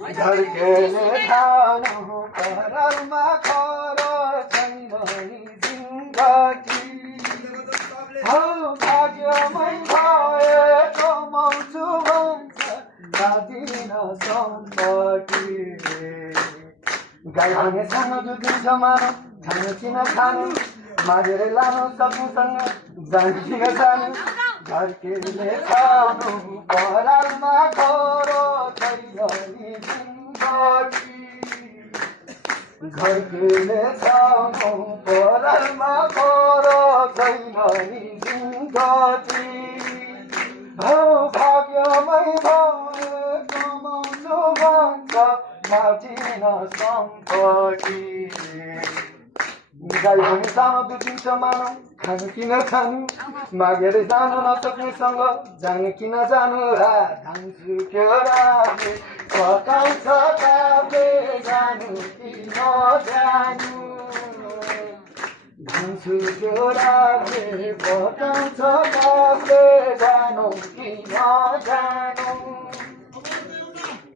झर्केले खानु परालमा खर छैन नि जिन्दगी हौ भाग्यमै भए कमाउँछु भन्छ बाँधिन सम्पत्ति गाई भने सानो जुदिन्छ मानव खानु किन खानु मागेर लानु सक्नुसँग जानु किन जानु झर्केले खानु परालमा खर छैन नि जिन्दगी झर्केले खानु परालमा खर छैन नि जिन्दगी हौ भाग्यमै भए कमाउँछु भन्छ बाँधिन सम्पत्ति गाई भने सानो दुधिन्छ मानव खानु किन खानु मागेर जानु नसक्नेसँग जानु किन जानु धान सुक्यो राले पकाउँछ काले जानु किन जानु धान सुक्यो राले पकाउँछ काले जानु किन जानु